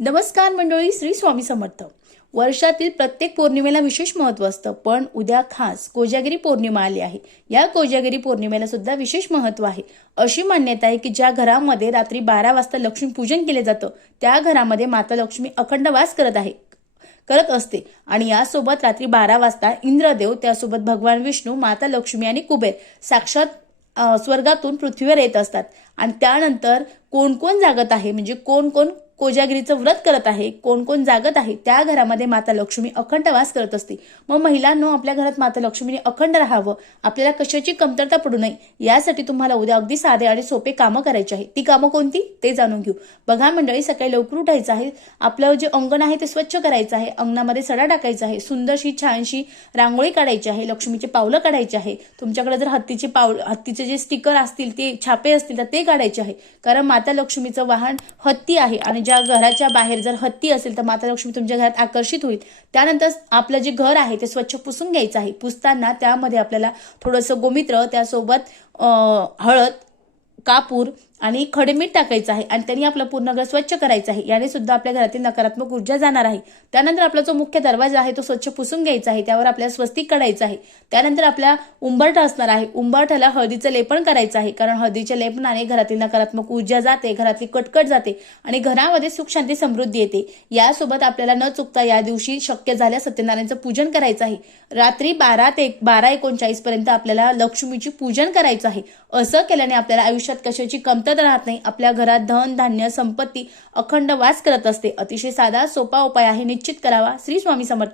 नमस्कार मंडळी, श्री स्वामी समर्थ. वर्षातील प्रत्येक पौर्णिमेला विशेष महत्त्व असतं, पण उद्या खास कोजागिरी पौर्णिमा आली आहे. या कोजागिरी पौर्णिमेला सुद्धा विशेष महत्त्व आहे. अशी मान्यता आहे की ज्या घरामध्ये रात्री 12 वाजता लक्ष्मी पूजन केले जातं, त्या घरामध्ये माता लक्ष्मी अखंड वास करत असते. आणि यासोबत रात्री 12 वाजता इंद्रदेव, त्यासोबत भगवान विष्णू, माता लक्ष्मी आणि कुबेर साक्षात स्वर्गातून पृथ्वीवर येत असतात. आणि त्यानंतर कोण कोण जागत आहे, म्हणजे कोण कोण कोजागिरीचं व्रत करत आहे, कोण कोण जागत आहे, त्या घरामध्ये माता लक्ष्मी अखंड वास करत असते. मग महिलांनो, आपल्या घरात माता लक्ष्मीने अखंड राहावं, आपल्याला कशाची कमतरता पडू नये, यासाठी तुम्हाला उद्या अगदी साधे आणि सोपे कामं करायची आहे. ती कामं कोणती ते जाणून घेऊ. बघा मंडळी, सकाळी लवकर उठायचं आहे. आपलं जे अंगण आहे ते स्वच्छ करायचं आहे. अंगणामध्ये सडा टाकायचा आहे. सुंदरशी छानशी रांगोळी काढायची आहे. लक्ष्मीचे पावलं काढायचे आहे. तुमच्याकडे जर हत्तीचे जे स्टिकर असतील, ते छापे असतील तर ते काढायचे आहे. कारण माता लक्ष्मीचं वाहन हत्ती आहे आणि ज्या घराच्या बाहेर जर हत्ती असेल तर माता लक्ष्मी तुमच्या घरात आकर्षित होईल. त्यानंतर आपलं जे घर आहे ते स्वच्छ पुसून घ्यायचं आहे. पुसताना त्यामध्ये आपल्याला थोडंसं गोमित्र, त्यासोबत हळद, कापूर आणि खडेमीठ टाकायचं आहे आणि त्यांनी आपलं पूर्ण घर स्वच्छ करायचं आहे. याने सुद्धा आपल्या घरातील नकारात्मक ऊर्जा जाणार आहे. त्यानंतर आपला जो मुख्य दरवाजा आहे तो स्वच्छ पुसून घ्यायचा आहे. त्यावर आपल्याला स्वस्तिक काढायचं आहे. त्यानंतर आपला उंबरठा असणार आहे. उंबरठ्याला हळदीचं लेपन करायचं आहे, कारण हळदीच्या लेपनाने घरातील नकारात्मक ऊर्जा जाते, घरातली कटकट जाते आणि घरामध्ये सुख शांती समृद्धी येते. यासोबत आपल्याला न चुकता या दिवशी शक्य झाल्यास सत्यनारायणचं पूजन करायचं आहे. रात्री 12:39 पर्यंत आपल्याला लक्ष्मीची पूजन करायचं आहे. असं केल्याने आपल्याला आयुष्यात कशाची कमतरता राहत नाही. आपल्या घरात धन, धान्य, संपत्ती अखंड वास करत असते. अतिशय साधा सोपा उपाय आहे, निश्चित करावा. श्री स्वामी समर्थ.